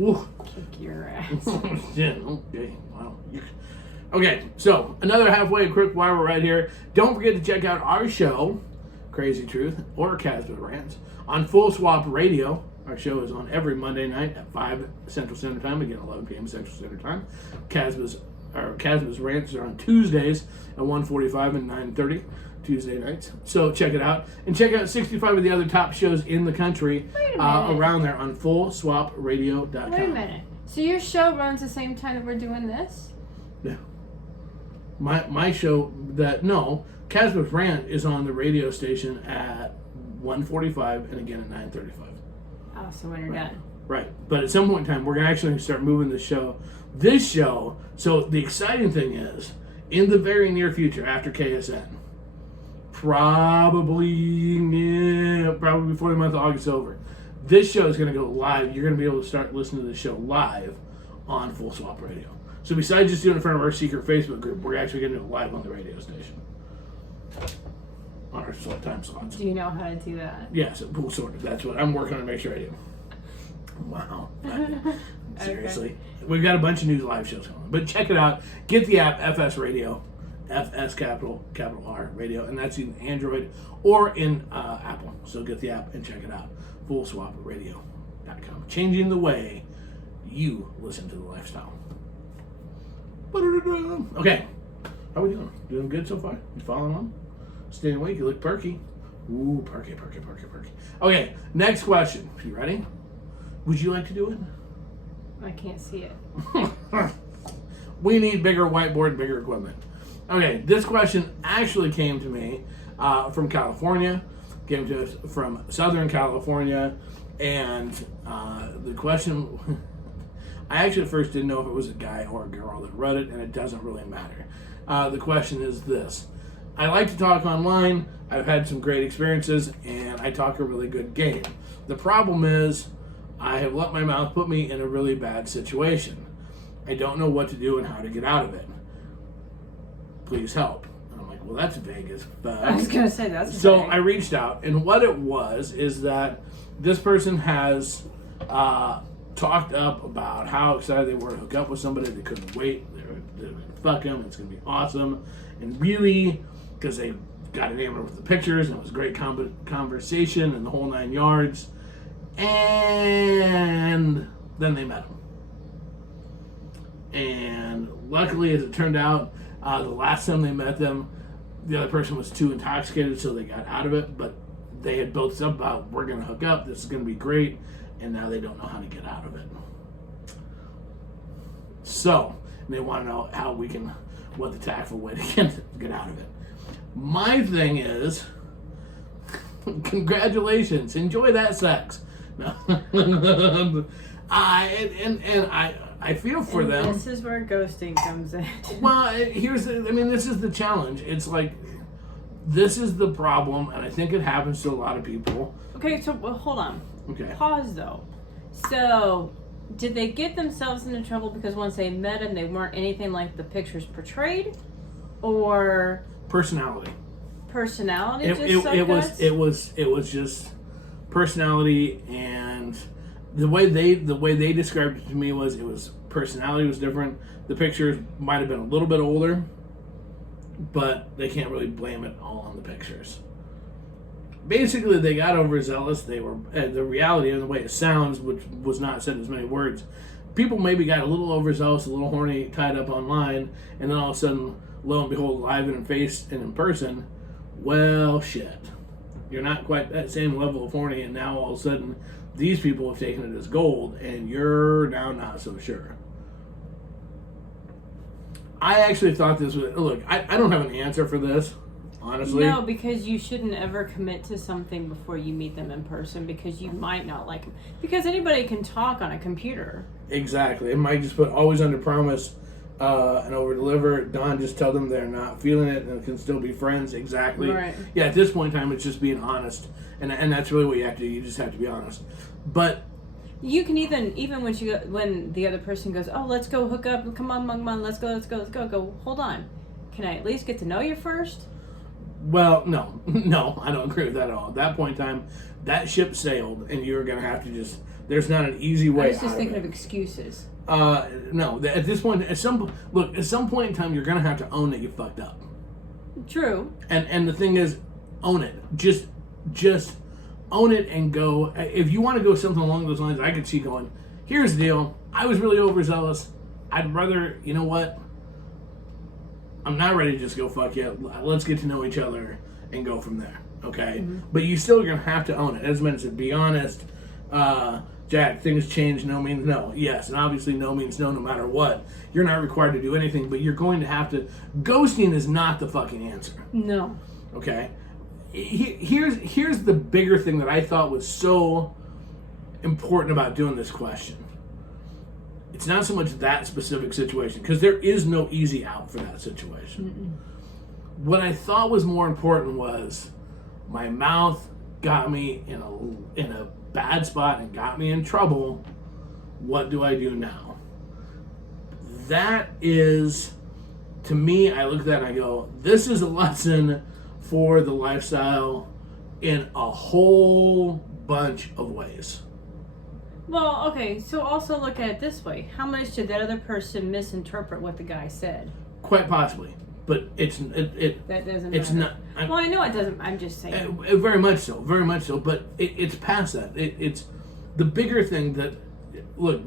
Ooh. Kick your ass. Yeah, okay. Wow. Okay, so another halfway quick while we're right here. Don't forget to check out our show, Krazy Truth or Casbah Rants, on Full Swap Radio. Our show is on every Monday night at 5 Central Standard Time, again 11 p.m. Central Standard Time. Casbah's Rants are on Tuesdays at 1:45 and 9:30 Tuesday nights. So check it out. And check out 65 of the other top shows in the country around there on FullSwapRadio.com. Wait a minute. So your show runs the same time that we're doing this? Yeah. My show Casbah's Rant is on the radio station at 1:45 and again at 9:35. Oh, so when you're done. Right. But at some point in time, we're going to actually start moving this show. So the exciting thing is, in the very near future, after KSN, probably before the month of August is over, this show is going to go live. You're going to be able to start listening to the show live on Full Swap Radio. So besides just doing it in front of our secret Facebook group, we're actually going to do it live on the radio station. On our time slots. Do you know how to do that? Yes, sort of. That's what I'm working on to make sure I do. Wow. Seriously. Okay. We've got a bunch of new live shows going on. But check it out. Get the app, FS Radio. FS capital R Radio. And that's in Android or in Apple. So get the app and check it out. FullSwapRadio.com. Changing the way you listen to the lifestyle. Okay. How are we doing? Doing good so far? You following on? Staying awake? You look perky. Ooh, perky. Okay, next question. You ready? Would you like to do it? I can't see it. We need bigger whiteboard, bigger equipment. Okay, this question actually came to me from California. Came to us from Southern California. And the question... I actually at first didn't know if it was a guy or a girl that wrote it, and it doesn't really matter. The question is this. I like to talk online. I've had some great experiences, and I talk a really good game. The problem is I have let my mouth put me in a really bad situation. I don't know what to do and how to get out of it. Please help. And I'm like, well, that's vague as fuck. I was going to say that's So vague. I reached out, and what it was is that this person has talked up about how excited they were to hook up with somebody. They couldn't wait. They were going to fuck them. It's going to be awesome. And really... because they got enamored with the pictures, and it was a great conversation and the whole 9 yards. And then they met him. And luckily, as it turned out, the last time they met them, the other person was too intoxicated, so they got out of it. But they had built stuff about, we're going to hook up, this is going to be great, and now they don't know how to get out of it. So, they want to know how we can, what the tactful way to get out of it. My thing is, congratulations, enjoy that sex. No. I feel for them. This is where ghosting comes in. Well, this is the challenge. It's like, this is the problem, and I think it happens to a lot of people. Okay, so hold on. Okay. Pause though. So, did they get themselves into trouble because once they met him, they weren't anything like the pictures portrayed, or personality? It was just personality, and the way they described it to me was personality was different. The pictures might have been a little bit older, but they can't really blame it all on the pictures. Basically, they got overzealous. They were the reality and the way it sounds, which was not said in as many words. People maybe got a little overzealous, a little horny, tied up online, and then all of a sudden, lo and behold, live and in face and in person, well, shit. You're not quite that same level of horny, and now all of a sudden, these people have taken it as gold, and you're now not so sure. I actually thought this was... Look, I don't have an answer for this, honestly. No, because you shouldn't ever commit to something before you meet them in person, because you might not like them. Because anybody can talk on a computer. Exactly. It might just put always under promise and over deliver. Don, just tell them they're not feeling it and can still be friends. Exactly. Right. Yeah, at this point in time, it's just being honest. And that's really what you have to do. You just have to be honest. But you can even when the other person goes, oh, let's go hook up, come on, let's go, go, hold on. Can I at least get to know you first? Well, no, I don't agree with that at all. At that point in time, that ship sailed, and you're going to have to just... There's not an easy way out. I was just thinking of excuses. No, at this point, at some point in time, you're going to have to own that you fucked up. True. And the thing is, own it. Just own it and go. If you want to go something along those lines, I could see going, here's the deal. I was really overzealous. I'd rather, you know what? I'm not ready to just go fuck you. Let's get to know each other and go from there. Okay? Mm-hmm. But you still are going to have to own it. As mentioned, be honest. Jack, things change, no means no. Yes, and obviously no means no matter what. You're not required to do anything, but you're going to have to... Ghosting is not the fucking answer. No. Okay? Here's the bigger thing that I thought was so important about doing this question. It's not so much that specific situation, because there is no easy out for that situation. Mm-mm. What I thought was more important was my mouth got me in a bad spot and got me in trouble. What do I do now? That is, to me, I look at that and I go, this is a lesson for the lifestyle in a whole bunch of ways. Well, okay, so also look at it this way. How much did that other person misinterpret what the guy said? Quite possibly. But that doesn't it's matter. Not... Well, I know it doesn't. I'm just saying. Very much so. But it's past that. It's the bigger thing that... Look,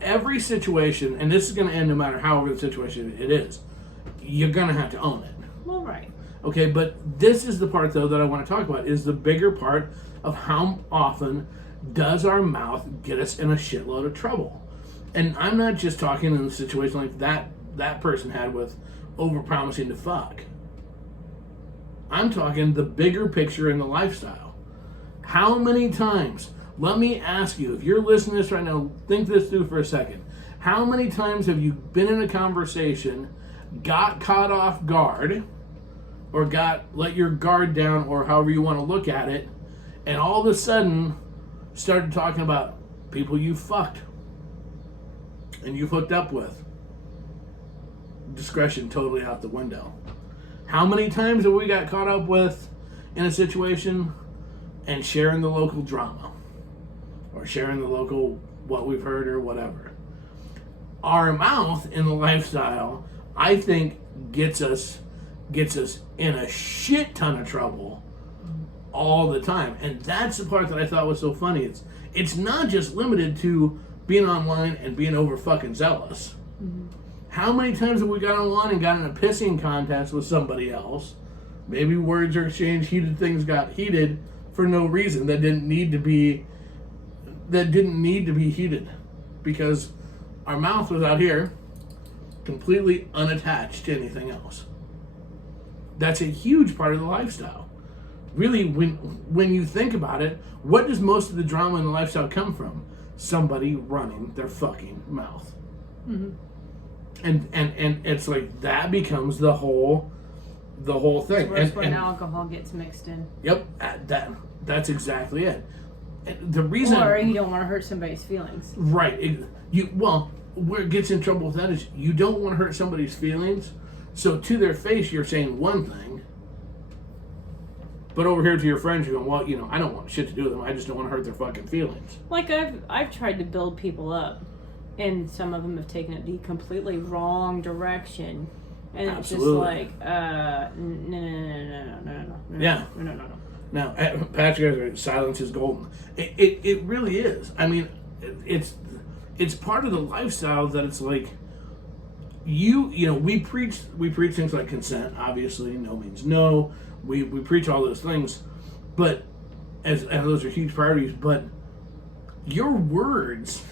every situation, and this is going to end no matter however the situation it is, you're going to have to own it. Well, right. Okay, but this is the part, though, that I want to talk about, is the bigger part of how often does our mouth get us in a shitload of trouble. And I'm not just talking in a situation like that person had with over-promising to fuck. I'm talking the bigger picture in the lifestyle. How many times, let me ask you, if you're listening to this right now, think this through for a second. How many times have you been in a conversation, got caught off guard, or let your guard down, or however you want to look at it, and all of a sudden started talking about people you fucked and you've hooked up with? Discretion totally out the window. How many times have we got caught up with in a situation and sharing the local drama or sharing the local what we've heard or whatever? Our mouth in the lifestyle, I think, gets us in a shit ton of trouble all the time. And that's the part that I thought was so funny. It's not just limited to being online and being over fucking zealous. Mm-hmm. How many times have we got online and got in a pissing contest with somebody else? Maybe words are exchanged, heated things got heated for no reason that didn't need to be heated, because our mouth was out here completely unattached to anything else. That's a huge part of the lifestyle. Really, when you think about it, what does most of the drama in the lifestyle come from? Somebody running their fucking mouth. Mm-hmm. And it's like that becomes the whole thing. That's when alcohol gets mixed in. Yep, that's exactly it. And the reason, or you don't want to hurt somebody's feelings. Right. Where it gets in trouble with that is you don't want to hurt somebody's feelings. So to their face, you're saying one thing, but over here to your friends, you're going, well, I don't want shit to do with them. I just don't want to hurt their fucking feelings. Like I've tried to build people up, and some of them have taken it the completely wrong direction, And Absolutely. it's just like, no. Yeah. No. Now, Patrick, silence is golden. It really is. I mean, it's part of the lifestyle that it's like, you know, we preach things like consent. Obviously, no means no. We preach all those things, but and those are huge priorities. But your words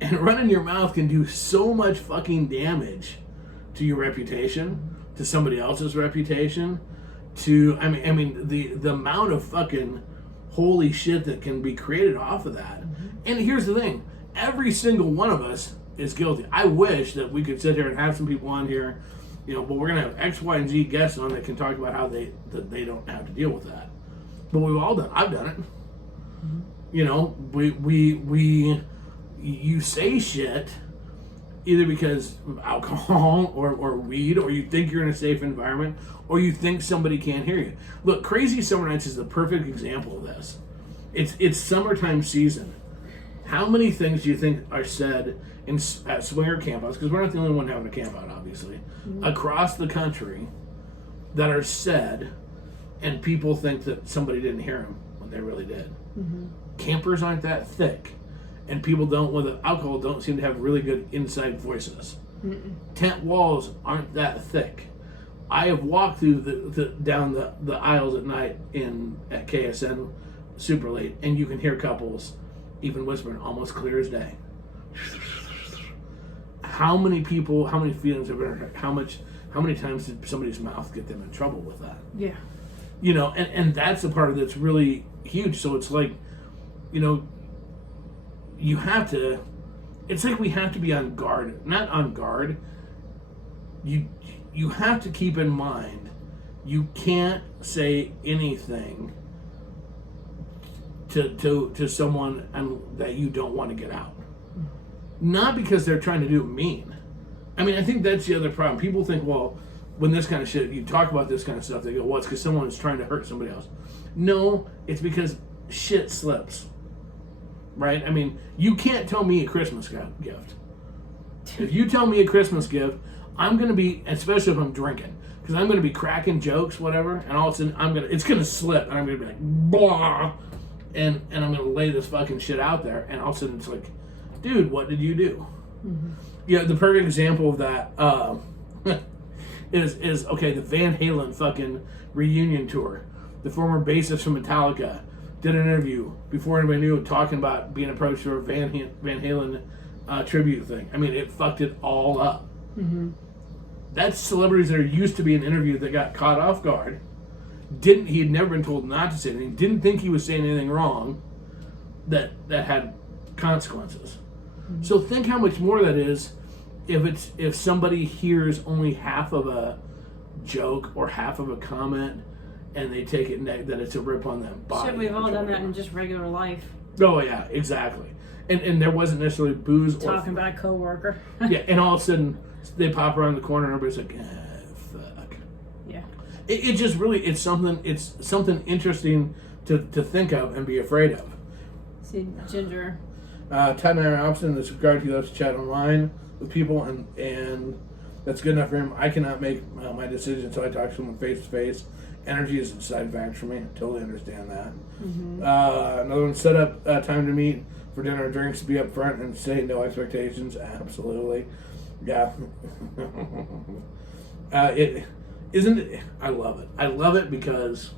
and running your mouth can do so much fucking damage to your reputation, to somebody else's reputation, to I mean the amount of fucking holy shit that can be created off of that. And here's the thing: every single one of us is guilty. I wish that we could sit here and have some people on here, you know, but we're gonna have X, Y, and Z guests on that can talk about how they don't have to deal with that. But we've all done. I've done it. You know, you say shit either because of alcohol or weed, or you think you're in a safe environment, or you think somebody can't hear you. Look, Crazy Summer Nights is the perfect example of this. It's summertime season. How many things do you think are said at swinger campouts, because we're not the only one having a campout, obviously, across the country, that are said, and people think that somebody didn't hear them when they really did. Campers aren't that thick, and people with alcohol don't seem to have really good inside voices. Tent walls aren't that thick. I have walked through down the aisles at night at KSN super late, and you can hear couples even whispering almost clear as day. How many people, how many feelings have been hurt? How many times did somebody's mouth get them in trouble with that? Yeah. You know, and that's the part that's really huge. So it's like, you know, you have to, it's like we have to be on guard. Not on guard. You have to keep in mind, you can't say anything to someone that you don't want to get out. Not because they're trying to do mean. I mean, I think that's the other problem. People think, well, when this kind of shit, you talk about this kind of stuff, they go, well, it's because someone is trying to hurt somebody else. No, it's because shit slips. Right? I mean, you can't tell me a Christmas gift. If you tell me a Christmas gift, I'm going to be, especially if I'm drinking, because I'm going to be cracking jokes, whatever, and all of a sudden it's going to slip, and I'm going to be like, blah, and I'm going to lay this fucking shit out there, and all of a sudden it's like, dude, what did you do? Yeah, the perfect example of that is okay, the Van Halen fucking reunion tour. The former bassist from Metallica did an interview before anybody knew it, talking about being approached for a Van Halen tribute thing. I mean, it fucked it all up. That's celebrities that are used to being interviewed that got caught off guard. He had never been told not to say anything. Didn't think he was saying anything wrong. That had consequences. So think how much more that is if somebody hears only half of a joke or half of a comment, and they take it that it's a rip on them body. Shit, we've all done that in just regular life. Oh yeah, exactly. And there wasn't necessarily booze talking about a coworker. Yeah, and all of a sudden they pop around the corner and everybody's like, fuck. Yeah. It just really it's something interesting to think of and be afraid of. See, Ginger. Todd and I are opposite in this regard. He loves to chat online with people, and that's good enough for him. I cannot make my decision until I talk to someone face to face. Energy is a side factor for me. I totally understand that. Another one, set up time to meet for dinner or drinks, be up front and say no expectations. Absolutely. Yeah. It isn't it, I love it. I love it because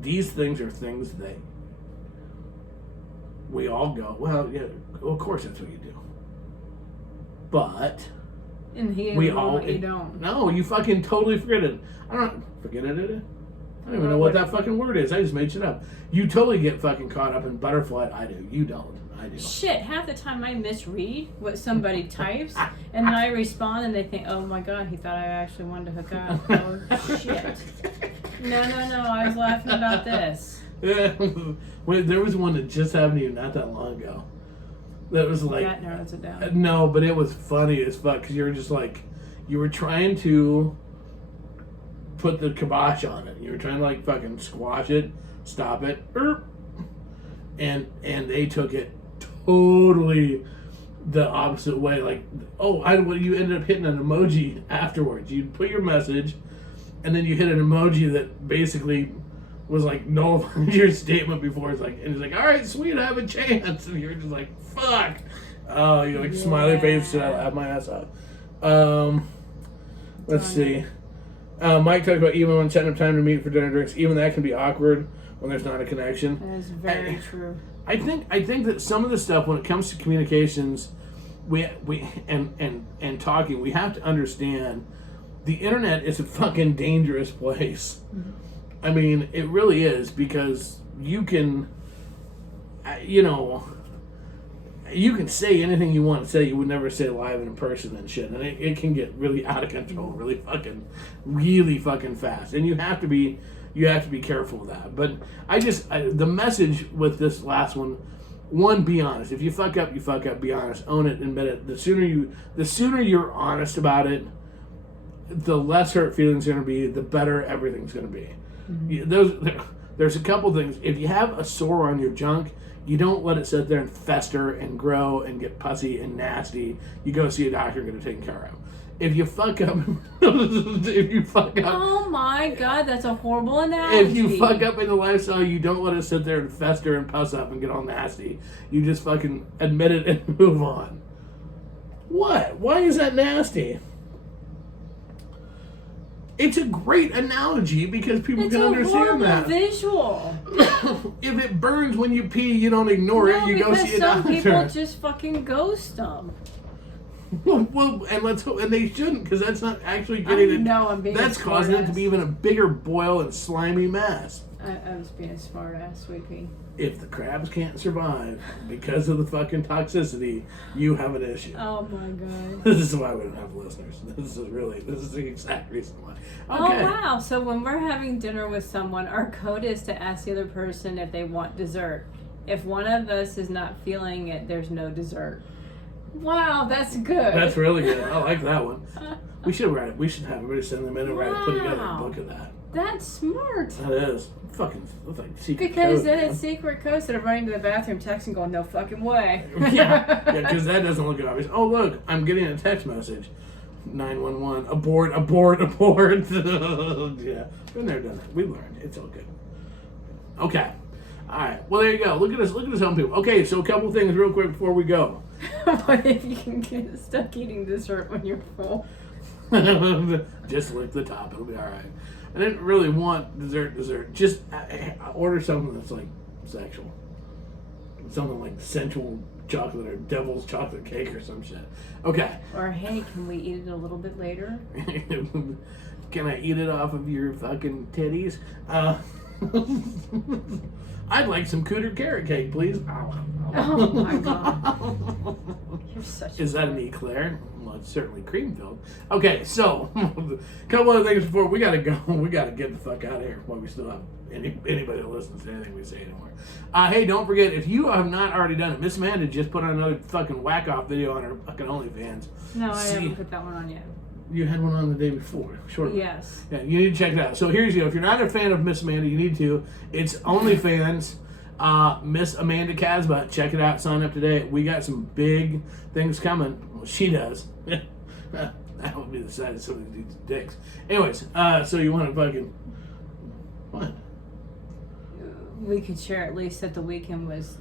these things are things that we all go, well, yeah, of course that's what you do. But in the we all you don't. No, you fucking totally forget it. I don't even know what that fucking word is. I just made shit up. You totally get fucking caught up in butterfly. I do. You don't. I do. Shit, half the time I misread what somebody types, and then I respond, and they think, oh my god, he thought I actually wanted to hook up. Oh shit. No, I was laughing about this. Wait, there was one that just happened to you not that long ago. That was like... That narrows it down. No, but it was funny as fuck, because you were just like... You were trying to put the kibosh on it. You were trying to like fucking squash it, stop it, and they took it totally the opposite way. Like, you ended up hitting an emoji afterwards. You put your message, and then you hit an emoji that basically was like nullifying your statement before. It's like, all right, sweet, I have a chance, and you're just like, fuck. Oh, you're like smiley face. Should I laugh my ass off? Let's see. Mike talked about even when setting up time to meet for dinner drinks. Even that can be awkward when there's not a connection. That is very true. I think that some of the stuff when it comes to communications, we and talking, we have to understand the internet is a fucking dangerous place. Mm-hmm. I mean, it really is, because you can, you can say anything you want to say. You would never say live and in person and shit, and it can get really out of control, really fucking fast, and you have to be careful of that. But the message with this last one, be honest. If you fuck up, you fuck up. Be honest, own it, admit it. The sooner you're honest about it, the less hurt feelings are going to be, the better everything's going to be. Mm-hmm. There's a couple things. If you have a sore on your junk, you don't let it sit there and fester and grow and get pussy and nasty. You go see a doctor and get it taken care of. If you fuck up, oh my God, that's a horrible analogy. If you fuck up in the lifestyle, you don't let it sit there and fester and puss up and get all nasty. You just fucking admit it and move on. What? Why is that nasty? It's a great analogy because people can understand that. It's a horrible visual. If it burns when you pee, you don't ignore it. You go see a doctor. Some people just fucking ghost them. Well, and they shouldn't, because that's not actually getting it. No, I'm being that's causing it to be even a bigger boil and slimy mess. I was being a smart ass, sweetie. If the crabs can't survive because of the fucking toxicity, you have an issue. Oh my God. This is why we don't have listeners. This is the exact reason why. Okay. Oh wow. So when we're having dinner with someone, our code is to ask the other person if they want dessert. If one of us is not feeling it, there's no dessert. Wow, that's good. That's really good. I like that one. We should write it. We should have everybody send them in and put together a book of that. That's smart. That is. Fucking, that's like secret because code, then man. It's secret code instead of running to the bathroom, texting, going, no fucking way. Yeah, because that doesn't look obvious. Oh, look, I'm getting a text message. 911, abort. Yeah, been there, done that. We learned. It's all good. Okay. All right. Well, there you go. Look at us home people. Okay, so a couple things real quick before we go. What if you can get stuck eating dessert when you're full? Just lick the top. It'll be all right. I didn't really want dessert. Just order something that's like sexual. Something like sensual chocolate or devil's chocolate cake or some shit. Okay. Or hey, can we eat it a little bit later? Can I eat it off of your fucking titties? I'd like some cooter carrot cake, please. Oh my God. You're such Is that an eclair? Well, it's certainly cream filled. Okay, so a couple other things before we gotta go. We gotta get the fuck out of here while we still have anybody that listens to anything we say anymore. Hey, don't forget, if you have not already done it, Miss Amanda just put on another fucking whack off video on her fucking OnlyFans. No, I haven't put that one on yet. You had one on the day before. Short. Yes. Yeah, you need to check it out. So here's you. If you're not a fan of Miss Amanda, you need to. It's OnlyFans. Miss Amanda Casbah. Check it out. Sign up today. We got some big things coming. Well, she does. That would be the size of some of these dicks. Anyways, so you want to fucking... What? We could share at least that the weekend was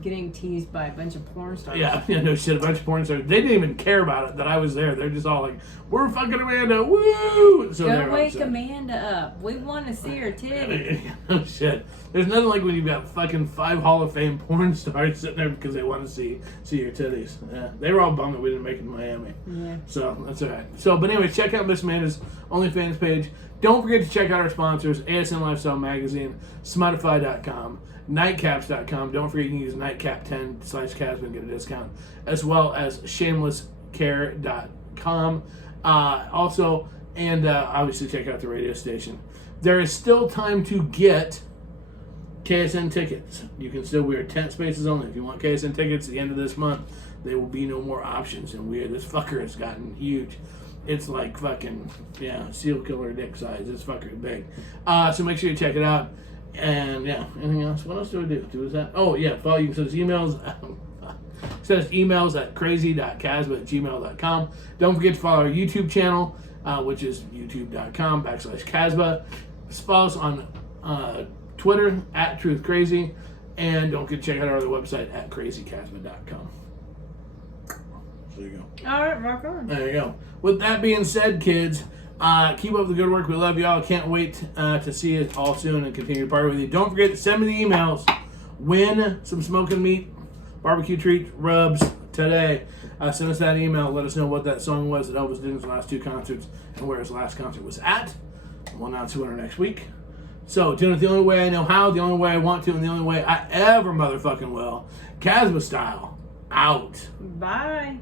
getting teased by a bunch of porn stars. Yeah, no shit, a bunch of porn stars. They didn't even care about it that I was there. They're just all like, we're fucking Amanda, woo! So go wake Amanda up. We want to see her titty. No shit. There's nothing like when you've got fucking 5 Hall of Fame porn stars sitting there because they want to see your titties. Yeah, they were all bummed that we didn't make it in Miami. Yeah. So, that's all right. So, but anyway, check out Miss Amanda's OnlyFans page. Don't forget to check out our sponsors, ASN Lifestyle Magazine, Smudify.com, Nightcaps.com. Don't forget you can use Nightcap10/Casbah and get a discount, as well as ShamelessCare.com. Also, and obviously check out the radio station. There is still time to get KSN tickets. You can still, we are 10 spaces only. If you want KSN tickets at the end of this month, there will be no more options. And this fucker has gotten huge. It's like fucking, seal killer dick size. It's fucking big. So make sure you check it out. And anything else? What else do I do? Is that? Oh, yeah, follow you. So it's emails. Send us emails at krazy.casba@gmail.com. Don't forget to follow our YouTube channel, which is youtube.com/Casba. Follow us on Twitter at Truth Krazy. And don't forget to check out our other website at krazycasba.com. So there you go. All right, rock on. There you go. With that being said, kids, keep up the good work. We love y'all. Can't wait to see you all soon and continue to party with you. Don't forget to send me the emails. Win some smoking meat, barbecue treat rubs today. Send us that email. Let us know what that song was that Elvis did in his last 2 concerts and where his last concert was at. We'll announce the winner next week. So, doing it the only way I know how, the only way I want to, and the only way I ever motherfucking will. Casba style. Out. Bye.